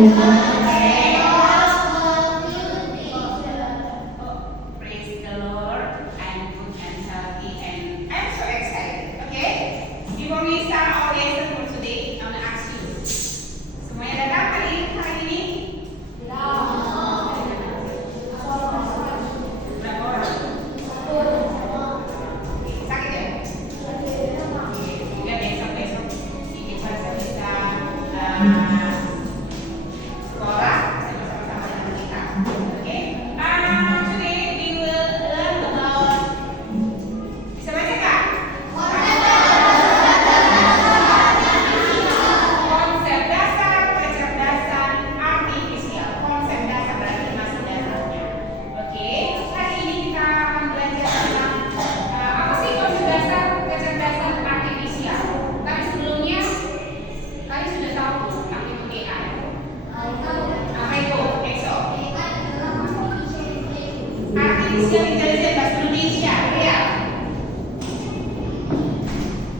Praise the Lord. I'm good and healthy and I'm so excited. Okay? Before we start our lesson for today, I'm gonna ask you. Semuanya datang hari ini? Berapa orang? Sakit ya? Semoga besok-besok kita bisa sekolah bersama-sama dengan kita. Oke? Today we will learn about, bisa baca nggak? Konsep dasar kecerdasan artifisial. Konsep dasar berarti masih dasarnya. Oke? Hari ini kita akan belajar tentang apa sih konsep dasar kecerdasan artifisial. Tapi sebelumnya, tadi sudah tahu aktif AI. Apa itu? EXO. Artificial Intelligence bahasa Indonesia, ya.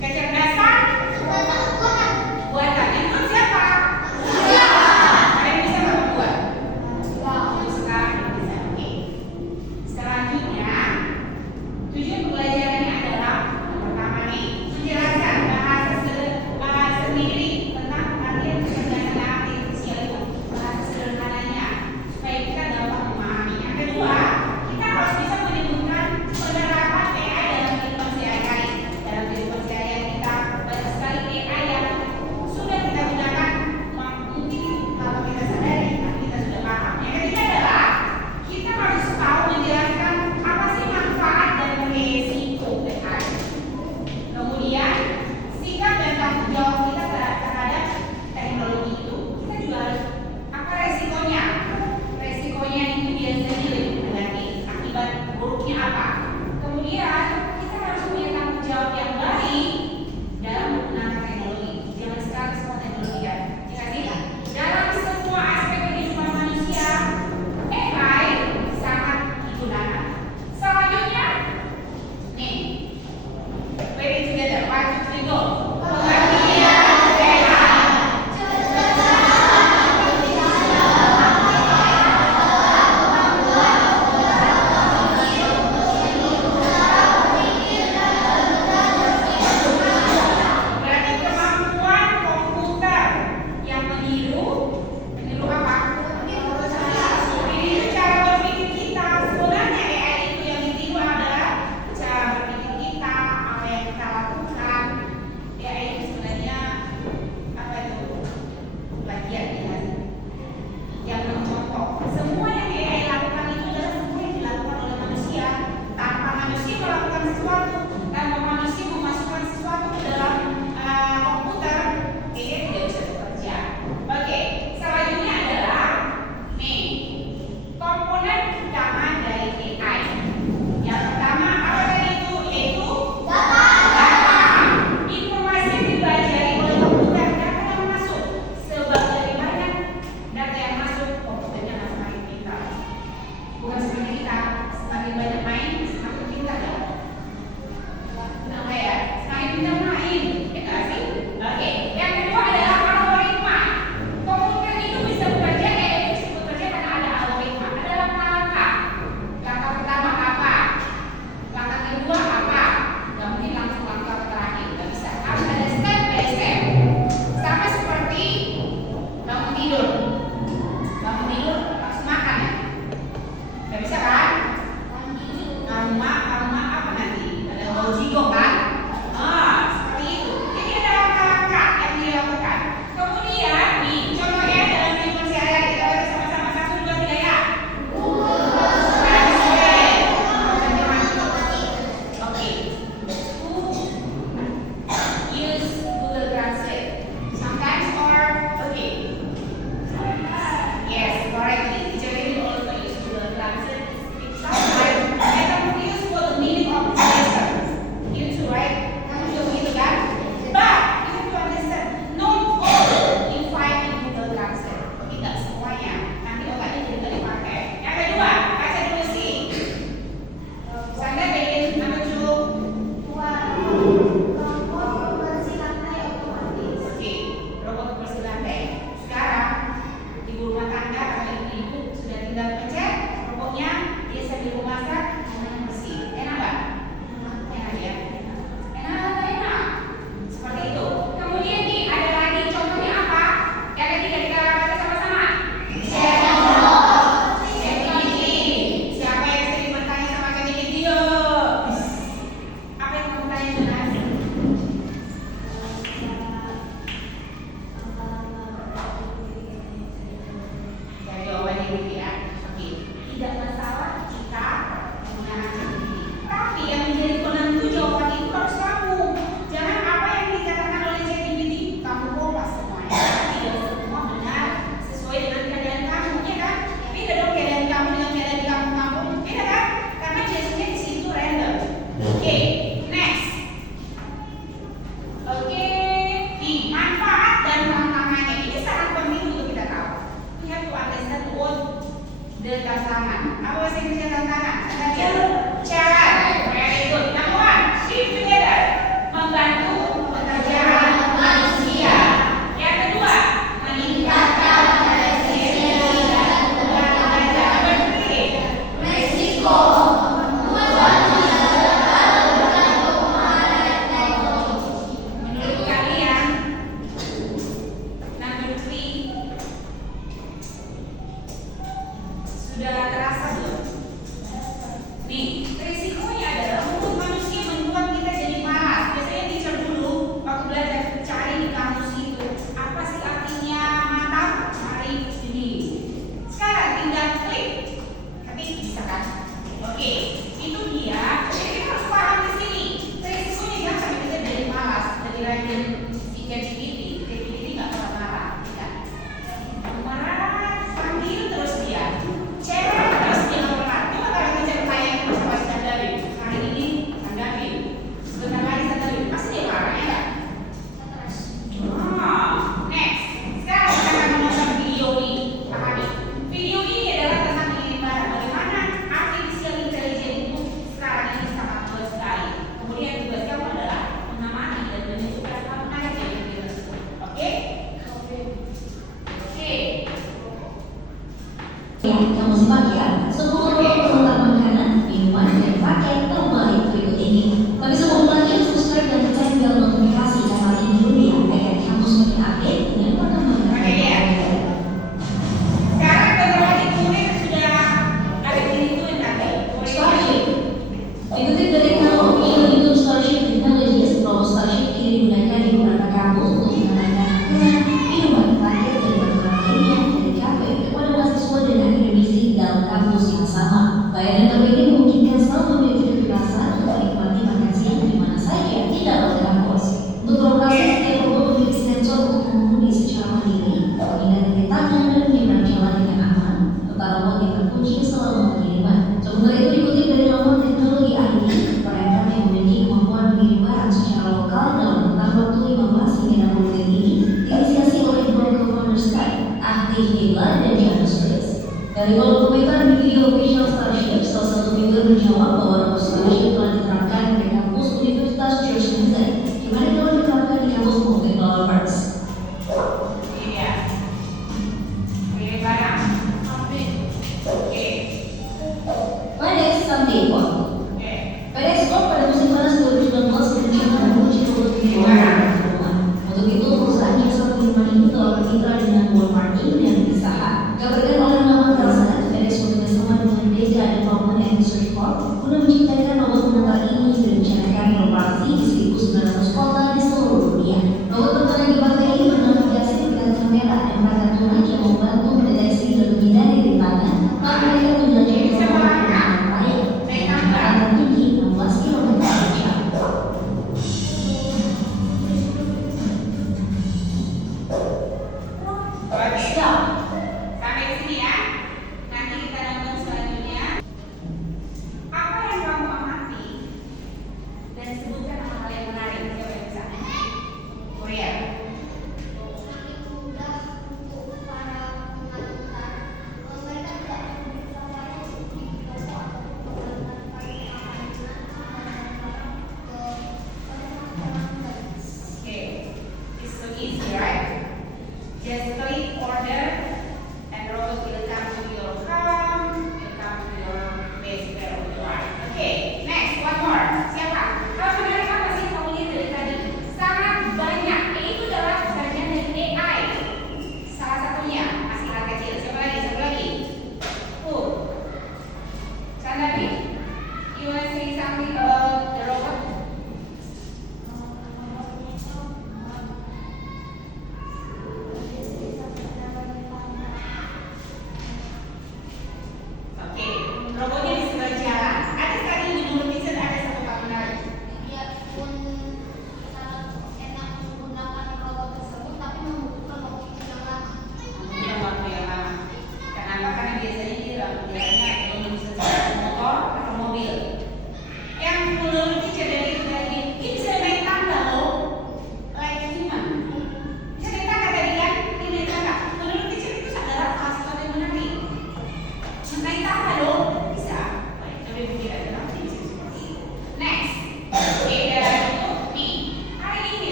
Kecerdasan buatan. Yang buat siapa? Kalian bisa nggak membuat? Sekarang bisa. Oke. Selanjutnya, tujuan pembelajarannya adalah yang pertama nih, menjelaskan bahasa sendiri tentang pengertian kecerdasan artifisial itu, bahasa sederhananya supaya kita dapat memahami. Yang kedua, kita harus bisa menyebutkan penerapan tantangan. Apa bahasa Indonesia tantangan? Challenge. Very good. Number one, shift together. Membantu pekerjaan manusia. Yang kedua, meningkatkan efisiensi dan kemudahan belajar. Number three, resiko. Menurut kalian, number three sudah terasa belum? Nih, risiko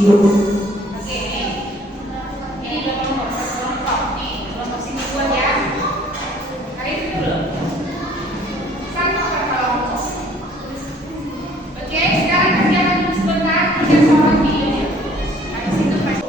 Oke, ini dua kelompok nih, kelompok sini dua ya. Hari ini dulu. Satu per kelompok. Oke, sekarang kerjakan dulu sebentar, kita sorot videonya. Habis itu pasti.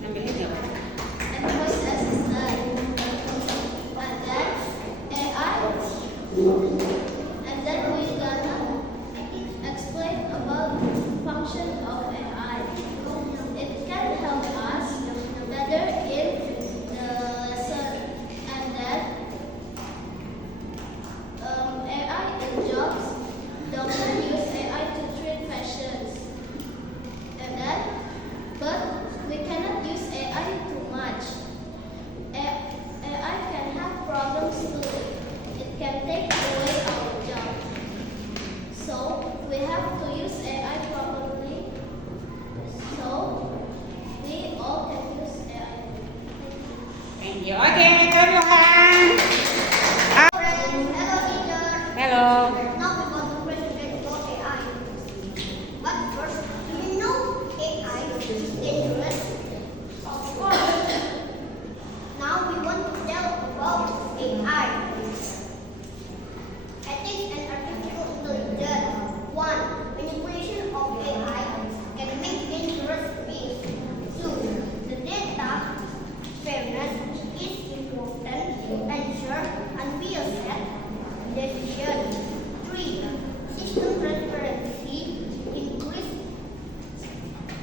Ambil ini ya.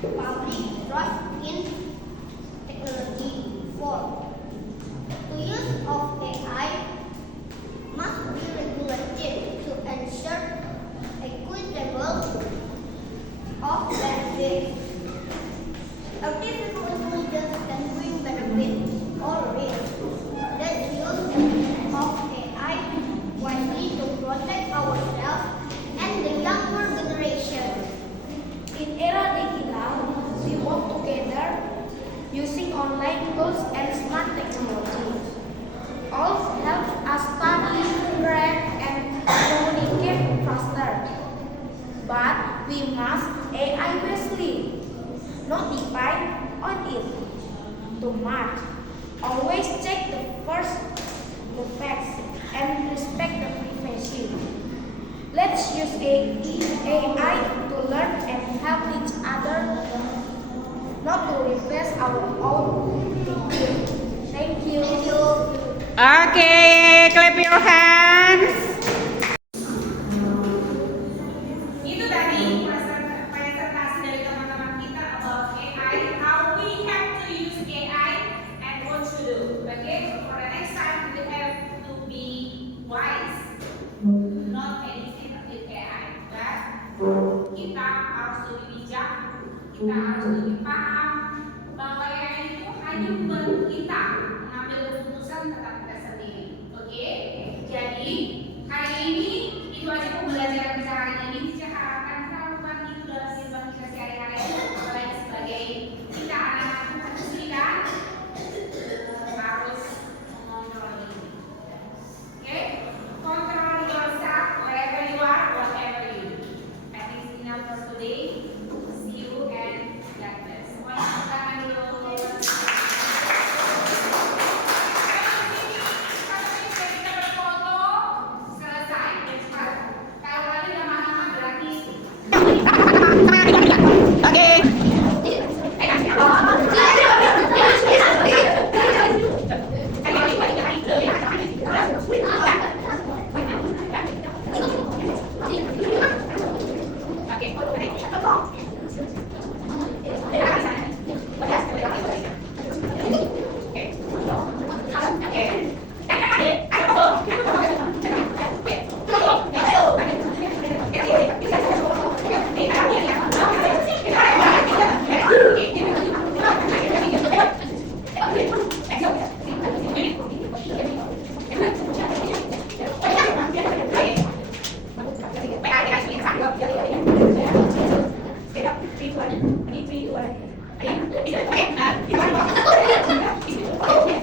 public trust in technology. 4. The use of AI must be regulated to ensure equitable of benefits. Artificial intelligence can bring benefits or risks. Let's use of AI wisely to protect ourselves and the younger generation. In era digital, we work together using online tools and smart technology. All helps us study, read, and communicate faster. But we must AI wisely, not depend on it too much. Always check the facts and respect the privacy. Let's use AI to learn and help each other, not to replace our own thinking. Thank you. Okay, clap your hands. Itu tadi presentasi dari teman-teman kita about AI, how we have to use AI and what to do. Okay, so for the next time we have to be wise, not anything with AI, but kita harus lebih bijak, kita harus lebih paham bahwa AI itu hanya membantu kita mengambil keputusan tentang kita sendiri. Oke, jadi hari ini itu aja pembelajaran kita hari ini. Saya harapkan kita lakukan itu dalam kehidupan kita sehari-hari, apalagi sebagai kita anak-anak Tuhan harus mengontrol diri. Oke, control yourself wherever you are, whatever you do. I think it's enough for today. See you and God bless. Semuanya tepuk tangan dulu. Ini